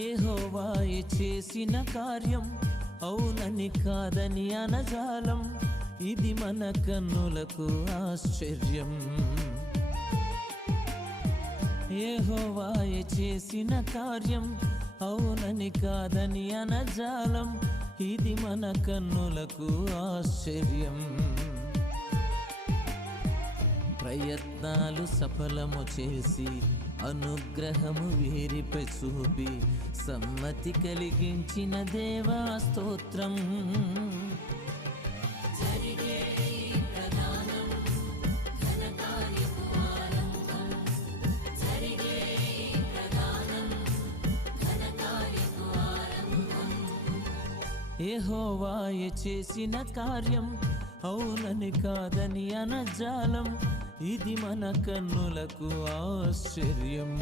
యెహోవాయే చేసిన కార్యం అవునని కాదని అనజాలం, ఇది మన కన్నులకు ఆశ్చర్యం. యెహోవాయే చేసిన కార్యం అవునని కాదని అనజాలం, ఇది మన కన్నులకు ఆశ్చర్యం. ప్రయత్నాలు సఫలము చేసి అనుగ్రహము వీరిపై చూపి సమ్మతి కలిగించిన దేవా స్తోత్రం. యెహోవాయే చేసిన కార్యం అవునని కాదని అనజాలం, ఇది మన కన్నులకు ఆశ్చర్యం.